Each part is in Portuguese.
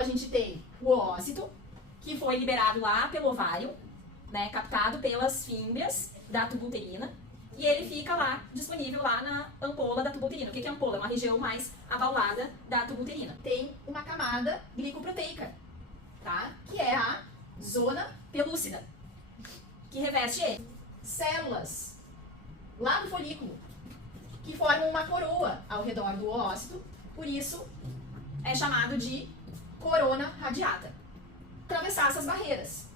A gente tem o ócito, que foi liberado lá pelo ovário, né, captado pelas fímbrias da tuba uterina, e ele fica lá, disponível lá na ampola da tuba uterina. O que é ampola? É uma região mais abaulada da tuba uterina. Tem uma camada glicoproteica, tá? Que é a zona pelúcida, que reveste ele. Células lá do folículo, que formam uma coroa ao redor do ócito, por isso é chamado de corona radiata. Atravessar essas barreiras.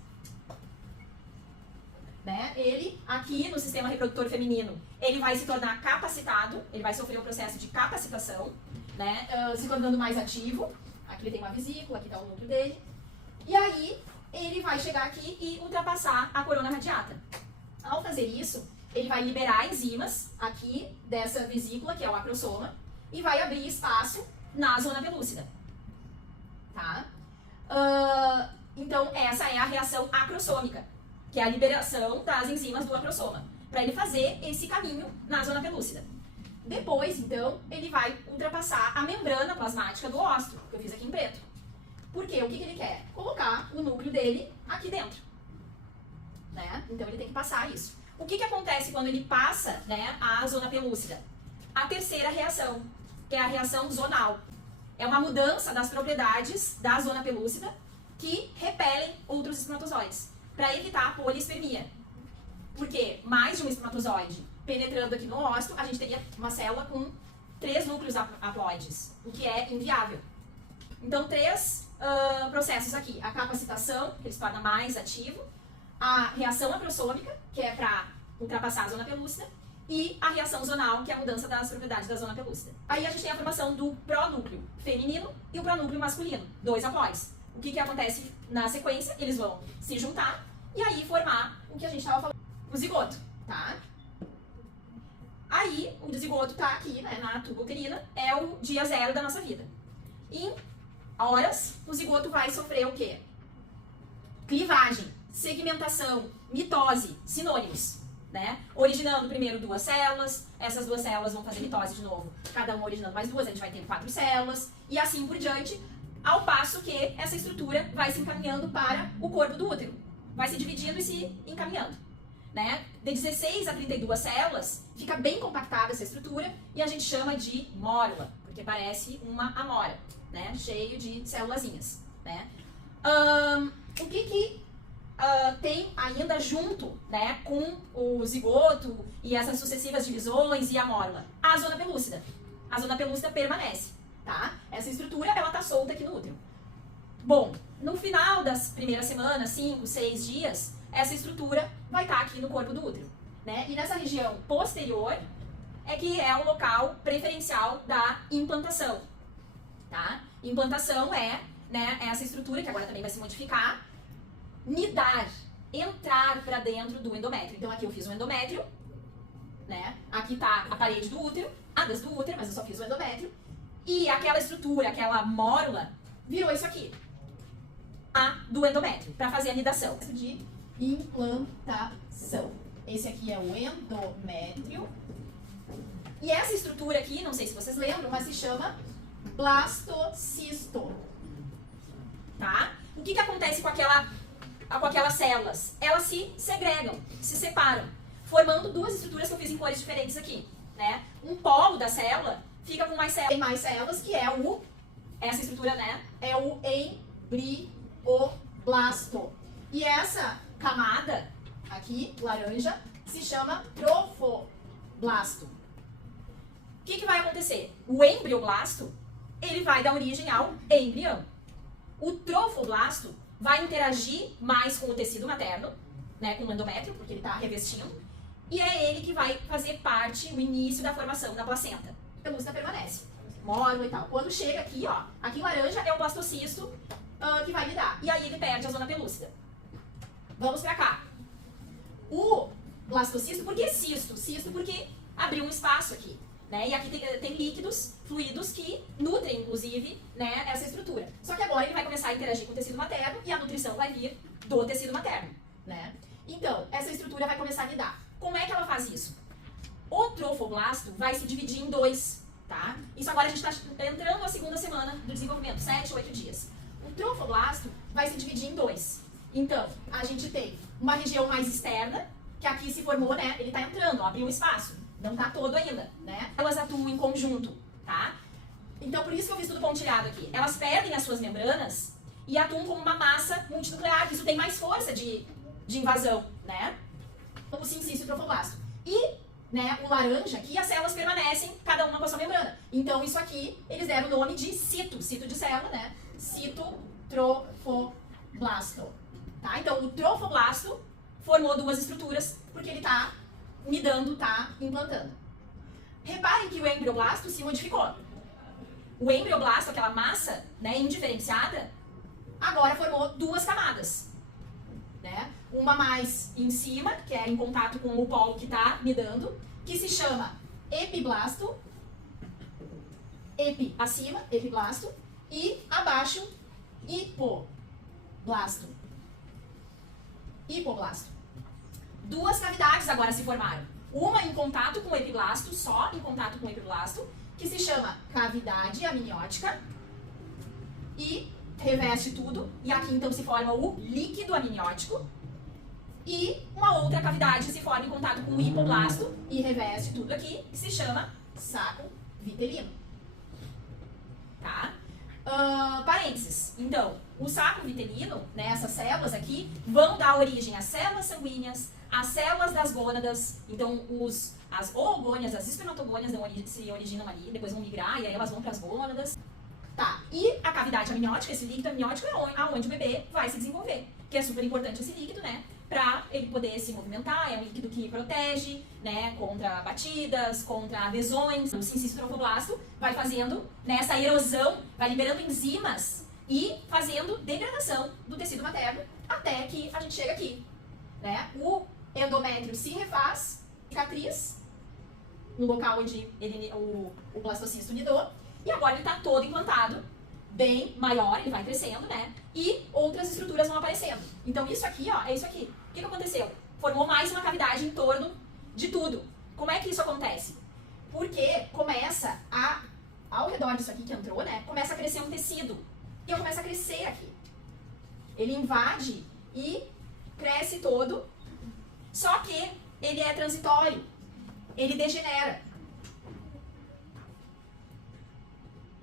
Né? Ele, aqui no sistema reprodutor feminino, ele vai se tornar capacitado, ele vai sofrer um processo de capacitação, né? Se tornando mais ativo. Aqui ele tem uma vesícula, aqui está o núcleo dele. E aí, ele vai chegar aqui e ultrapassar a corona radiata. Ao fazer isso, ele vai liberar enzimas aqui dessa vesícula, que é o acrosoma, e vai abrir espaço na zona pelúcida. Tá? Então, essa é a reação acrossômica, que é a liberação das enzimas do acrossoma, para ele fazer esse caminho na zona pelúcida. Depois, então, ele vai ultrapassar a membrana plasmática do ócito, que eu fiz aqui em preto. Por quê? O que ele quer? Colocar o núcleo dele aqui dentro. Né? Então, ele tem que passar isso. O que acontece quando ele passa, né, a zona pelúcida? A terceira reação, que é a reação zonal. É uma mudança das propriedades da zona pelúcida que repelem outros espermatozoides, para evitar a poliespermia. Porque mais de um espermatozoide penetrando aqui no ócito, a gente teria uma célula com 3 núcleos haploides, o que é inviável. Então, 3 processos aqui. A capacitação, que ele se torna mais ativo, a reação acrossômica, que é para ultrapassar a zona pelúcida, e a reação zonal, que é a mudança das propriedades da zona pelúcida. Aí a gente tem a formação do pronúcleo feminino e o pronúcleo masculino, 2 haploides. O que acontece na sequência? Eles vão se juntar e aí formar o que a gente estava falando, o zigoto, tá? Aí, o zigoto tá aqui, né, na tuba uterina, é o dia 0 da nossa vida. Em horas, o zigoto vai sofrer o quê? Clivagem, segmentação, mitose, sinônimos, né? Originando primeiro 2 células, essas 2 células vão fazer mitose de novo, cada uma originando mais 2, a gente vai ter 4 células, e assim por diante, ao passo que essa estrutura vai se encaminhando para o corpo do útero. Vai se dividindo e se encaminhando. Né? De 16 a 32 células, fica bem compactada essa estrutura e a gente chama de mórula, porque parece uma amora, né? Cheio de célulazinhas. Né? O que tem ainda junto, né, com o zigoto e essas sucessivas divisões e a mórula? A zona pelúcida. A zona pelúcida permanece. Tá? Essa estrutura, ela tá solta aqui no útero. Bom, no final das primeiras semanas, 5, 6 dias, essa estrutura vai estar aqui no corpo do útero. Né? E nessa região posterior é que é o local preferencial da implantação. Tá? Implantação é, né, essa estrutura, que agora também vai se modificar, nidar, entrar para dentro do endométrio. Então aqui eu fiz um endométrio, né? Aqui tá a parede do útero, do útero, mas eu só fiz o endométrio. E aquela estrutura, aquela mórula, virou isso aqui. A do endométrio, para fazer a nidação. De implantação. Esse aqui é o endométrio. E essa estrutura aqui, não sei se vocês lembram, mas se chama blastocisto. Tá? O que acontece com aquelas células? Elas se segregam, se separam, formando 2 estruturas que eu fiz em cores diferentes aqui. Né? Um polo da célula fica com mais células. Tem mais células, que é essa estrutura, né? É o embrioblasto. E essa camada aqui, laranja, se chama trofoblasto. O que vai acontecer? O embrioblasto, ele vai dar origem ao embrião. O trofoblasto vai interagir mais com o tecido materno, né, com o endométrio, porque ele está revestindo, e é ele que vai fazer parte, o início da formação da placenta. A pelúcida permanece, mórula e tal. Quando chega aqui, ó, aqui em laranja é o blastocisto que vai lidar. E aí ele perde a zona pelúcida. Vamos pra cá. O blastocisto, por que cisto? Cisto porque abriu um espaço aqui. Né? E aqui tem líquidos, fluidos que nutrem, inclusive, né, essa estrutura. Só que agora ele vai começar a interagir com o tecido materno e a nutrição vai vir do tecido materno. Né? Então, essa estrutura vai começar a lidar. Como é que ela faz isso? O trofoblasto vai se dividir em 2, tá? Isso agora a gente está entrando na segunda semana do desenvolvimento, 7 ou 8 dias. O Então, a gente tem uma região mais externa, que aqui se formou, né? Ele tá entrando, ó, abriu um espaço. Não tá todo ainda, né? Elas atuam em conjunto, tá? Então, por isso que eu fiz tudo pontilhado aqui. Elas perdem as suas membranas e atuam como uma massa multinuclear, que isso tem mais força de invasão, né? O sincício e o trofoblasto. E, né, o laranja aqui, as células permanecem, cada uma com a sua membrana. Então, isso aqui, eles deram o nome de cito de célula, né? Citotrofoblasto. Tá? Então, o trofoblasto formou duas estruturas, porque ele tá nidando, tá implantando. Reparem que o embrioblasto se modificou. O embrioblasto, aquela massa, né, indiferenciada, agora formou duas camadas. Né? Uma mais em cima, que é em contato com o polo que está nidando, que se chama epiblasto. Epi acima, epiblasto, e abaixo, hipoblasto. Hipoblasto. Duas cavidades agora se formaram. Uma em contato com o epiblasto, só em contato com o epiblasto, que se chama cavidade amniótica e reveste tudo. E aqui então se forma o líquido amniótico. E uma outra cavidade se forma em contato com o hipoblasto e reveste tudo aqui, que se chama saco vitelino. Tá? Parênteses. Então, o saco vitelino, né, essas células aqui, vão dar origem às células sanguíneas, às células das gônadas. Então, as oogônias, as espermatogônias se originam ali, depois vão migrar e aí elas vão para as gônadas. Tá, e a cavidade amniótica, esse líquido amniótico, é onde o bebê vai se desenvolver. Que é super importante esse líquido, né? Pra ele poder se movimentar, é um líquido que protege, né? Contra batidas, contra lesões. O sincício trofoblasto vai fazendo, né, essa erosão, vai liberando enzimas e fazendo degradação do tecido materno até que a gente chega aqui, né? O endométrio se refaz, cicatriz, no local onde o blastocisto nidou. E agora ele está todo implantado, bem maior, ele vai crescendo, né? E outras estruturas vão aparecendo. Então isso aqui, ó, é isso aqui. O que aconteceu? Formou mais uma cavidade em torno de tudo. Como é que isso acontece? Porque começa ao redor disso aqui que entrou, né? Começa a crescer um tecido. E começa a crescer aqui. Ele invade e cresce todo, só que ele é transitório. Ele degenera.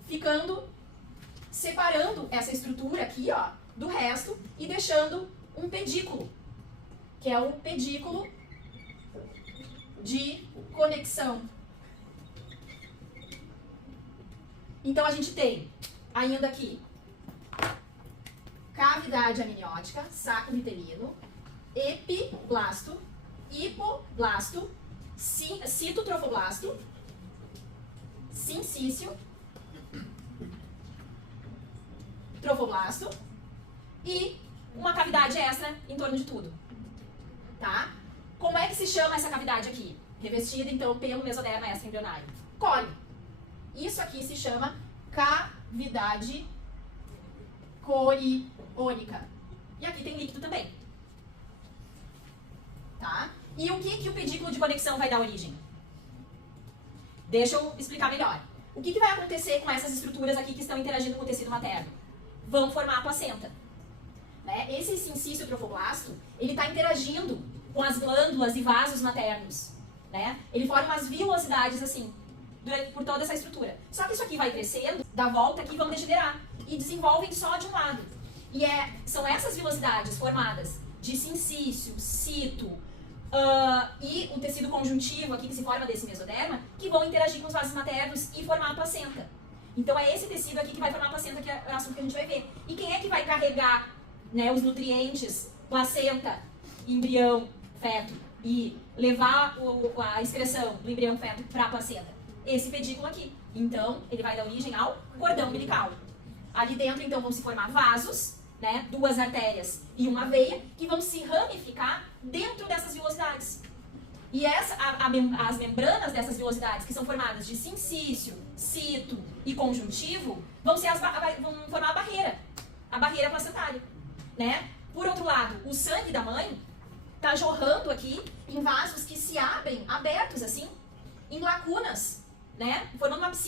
Ficando, separando essa estrutura aqui, ó, do resto e deixando um pedículo, que é o pedículo de conexão. Então a gente tem ainda aqui cavidade amniótica, saco vitelino, epiblasto, hipoblasto, citotrofoblasto, sincício, trofoblasto e uma cavidade extra em torno de tudo, tá? Como é que se chama essa cavidade aqui? Revestida, então, pelo mesoderma extraembrionário. Cólio. Isso aqui se chama cavidade coriônica. E aqui tem líquido também. Tá? E o que o pedículo de conexão vai dar origem? Deixa eu explicar melhor. O que vai acontecer com essas estruturas aqui que estão interagindo com o tecido materno? Vão formar a placenta. Né? Esse sincício trofoblasto, ele está interagindo com as glândulas e vasos maternos. Né? Ele forma umas vilosidades assim, por toda essa estrutura. Só que isso aqui vai crescendo, dá volta aqui e vão degenerar. E desenvolvem só de um lado. E são essas vilosidades formadas de sincício, cito e o tecido conjuntivo aqui que se forma desse mesoderma, que vão interagir com os vasos maternos e formar a placenta. Então é esse tecido aqui que vai formar a placenta, que é o assunto que a gente vai ver. E quem é que vai carregar, né, os nutrientes, placenta, embrião, feto, e levar a excreção do embrião feto para a placenta? Esse pedículo aqui. Então, ele vai dar origem ao cordão umbilical. Ali dentro, então, vão se formar vasos, né, 2 artérias e uma veia, que vão se ramificar dentro dessas vilosidades. E as membranas dessas vilosidades, que são formadas de sincício, cito e conjuntivo, vão formar a barreira placentária. Né? Por outro lado, o sangue da mãe está jorrando aqui em vasos que se abrem, abertos assim, em lacunas, né? Formando uma piscina.